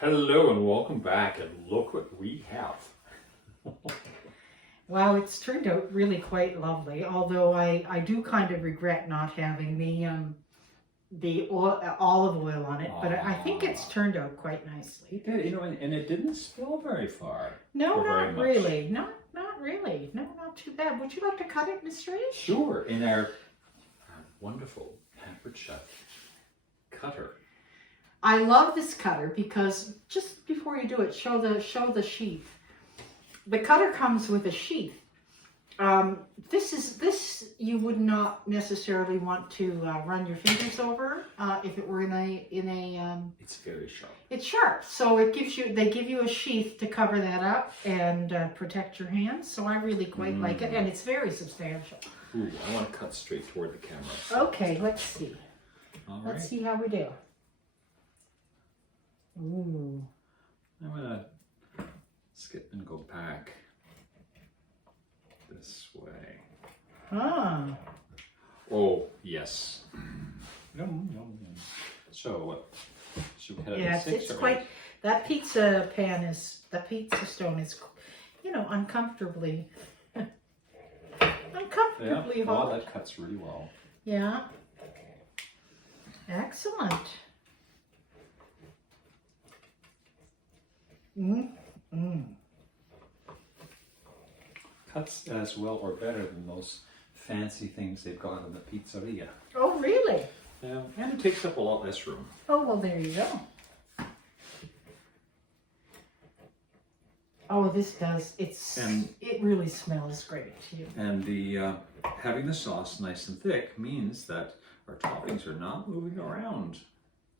Hello and welcome back, and look what we have. Well, it's turned out really quite lovely, although I do kind of regret not having the olive oil on it, but I think it's turned out quite nicely. It did, and it didn't spill very far. No, or very not much. really. Not really. No, not too bad. Would you like to cut it, Mr. Ish? Sure, in our wonderful Pampered Chef cutter. I love this cutter because just before you do it, show the sheath. The cutter comes with a sheath. This you would not necessarily want to run your fingers over if it were in a. It's very sharp. It's sharp, so they give you a sheath to cover that up and protect your hands. So I really quite like it, and it's very substantial. Ooh, I want to cut straight toward the camera. Okay, let's see. All Let's right. see how we do. Ooh. I'm gonna skip and go back this way. Ah. Oh yes. Yum, yum, yum. So what? Should we head up Yeah, to 6 it's or quite. 8? That pizza stone is, uncomfortably, uncomfortably Yeah, well, hot. that cuts really well. Yeah. Excellent. Cuts as well or better than those fancy things they've got in the pizzeria. Oh, really? Yeah, and it takes up a lot less room. Oh, well, there you go. Oh, this does. It really smells great too. And the having the sauce nice and thick means that our toppings are not moving around.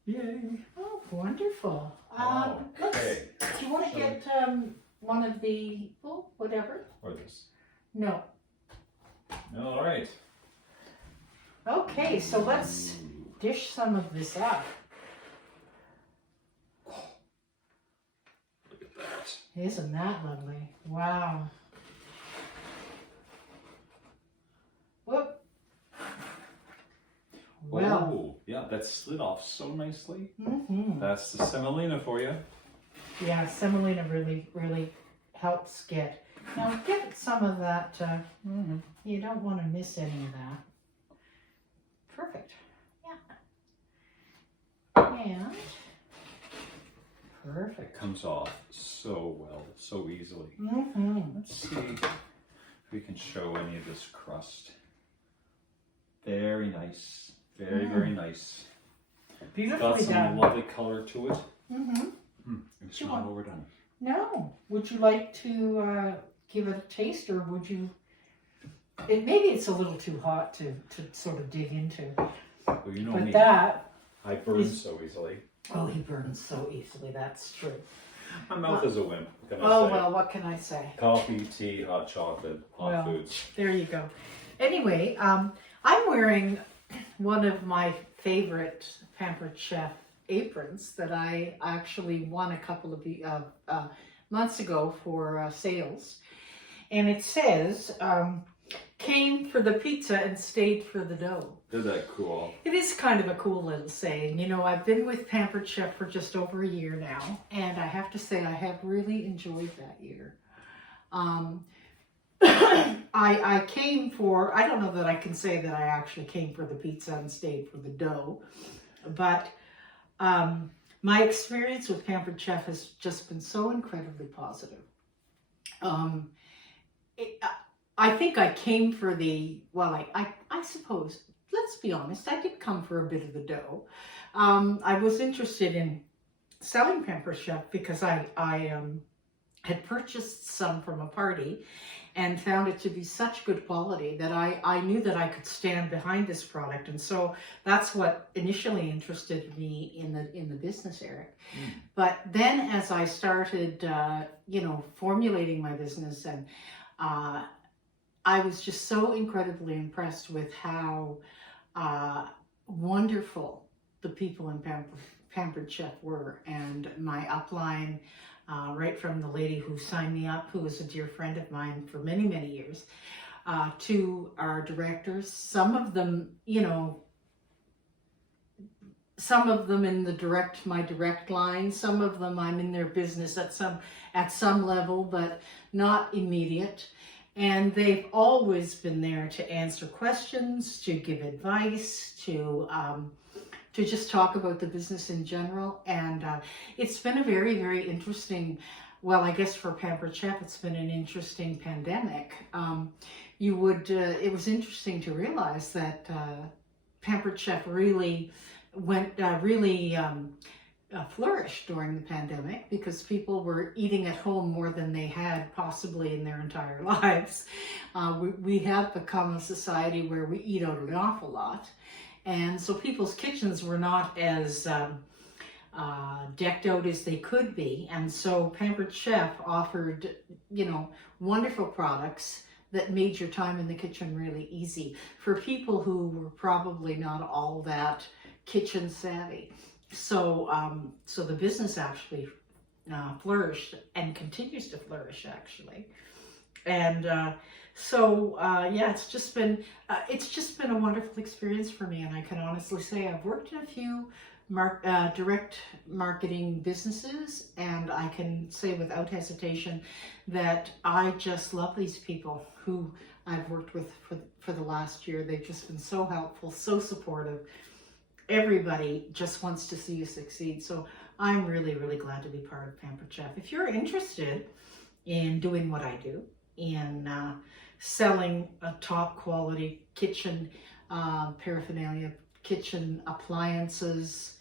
Yay! Oh, wonderful. Okay. Do you want to get one of the whatever? Or this. No. All right. Okay, so let's dish some of this up. Look at that. Isn't that lovely? Wow. Whoop. Well. Oh, yeah, that slid off so nicely. Mm-hmm. That's the semolina for you. Yeah, semolina really helps get. Now get some of that. You don't want to miss any of that. Perfect. Yeah. And perfect. It comes off so well, so easily. Mm-hmm. Let's see if we can show any of this crust. Very nice. Very nice. Beautifully Got some done. lovely color to it. Mm-hmm. It's not overdone. No. Would you like to give it a taste, or would you? Maybe it's a little too hot to sort of dig into. Well, you know But me. that. I burn so easily. Oh, he burns so easily. That's true. My mouth is a wimp. What can I Oh say? well, what can I say? Coffee, tea, hot chocolate, hot Well, foods. There you go. Anyway, I'm wearing one of my favorite Pampered Chef aprons that I actually won a couple of months ago for sales. And it says, came for the pizza and stayed for the dough. Isn't that cool? It is kind of a cool little saying. You know, I've been with Pampered Chef for just over a year now, and I have to say I have really enjoyed that year. I came for, I don't know that I can say that I actually came for the pizza and stayed for the dough, but my experience with Pampered Chef has just been so incredibly positive. I think I came for I suppose, let's be honest, I did come for a bit of the dough. I was interested in selling Pampered Chef because I had purchased some from a party and found it to be such good quality that I knew that I could stand behind this product. And so that's what initially interested me in the business, Eric. But then as I started, formulating my business, and I was just so incredibly impressed with how wonderful the people in Pampered Chef were, and my upline, right from the lady who signed me up, who was a dear friend of mine for many, many years, to our directors. Some of them, some of them in my direct line, some of them I'm in their business at some level, but not immediate. And they've always been there to answer questions, to give advice, to just talk about the business in general. And it's been a very, very interesting, well, I guess for Pampered Chef, it's been an interesting pandemic. It was interesting to realize that Pampered Chef really flourished during the pandemic because people were eating at home more than they had possibly in their entire lives. We have become a society where we eat out an awful lot. And so people's kitchens were not as decked out as they could be. And so Pampered Chef offered, wonderful products that made your time in the kitchen really easy for people who were probably not all that kitchen savvy. So the business actually flourished and continues to flourish actually. And it's just been a wonderful experience for me. And I can honestly say I've worked in a few direct marketing businesses, and I can say without hesitation that I just love these people who I've worked with for the last year. They've just been so helpful, so supportive. Everybody just wants to see you succeed. So I'm really, really glad to be part of Pampered Chef. If you're interested in doing what I do, in selling a top quality kitchen paraphernalia, kitchen appliances,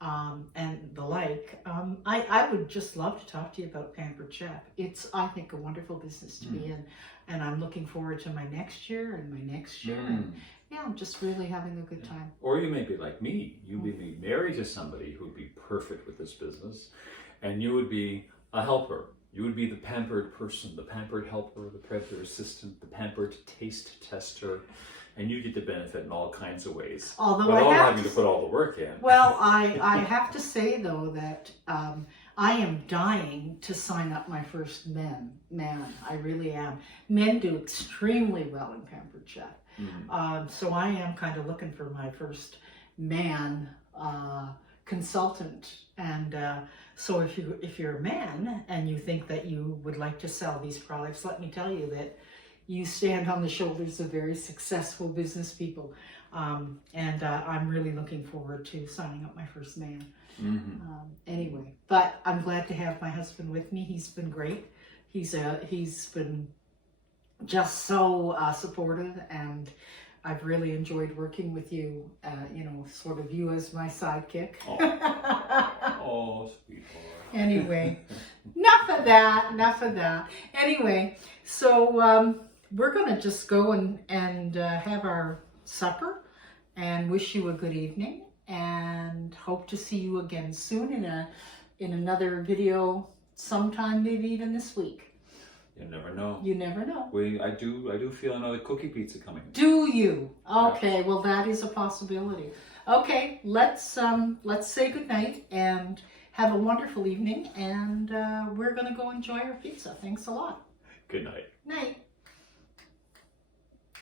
and the like, I would just love to talk to you about Pampered Chef. It's, I think, a wonderful business to be in, and I'm looking forward to my next year and my next year. And, yeah, I'm just really having a good time. Or you may be like me. You may be married to somebody who would be perfect with this business, and you would be a helper. You would be the pampered person, the pampered helper, the pampered assistant, the pampered taste tester, and you get the benefit in all kinds of ways. Although without I have having to put all the work in. Well, I have to say though that I am dying to sign up my first man. I really am. Men do extremely well in Pampered Chef. So I am kind of looking for my first man consultant. And so if you're a man and you think that you would like to sell these products, let me tell you that you stand on the shoulders of very successful business people. And I'm really looking forward to signing up my first man. Anyway, but I'm glad to have my husband with me. He's been great. He's been just so supportive, and I've really enjoyed working with you, sort of you as my sidekick. Oh, sweetheart. Anyway, enough of that. Anyway, so we're going to just go and have our supper and wish you a good evening, and hope to see you again soon in another video sometime, maybe even this week. You never know. You never know. I do feel another cookie pizza coming. Do you? Okay, well that is a possibility. Okay, let's say goodnight and have a wonderful evening, and we're gonna go enjoy our pizza. Thanks a lot. Good night. Night.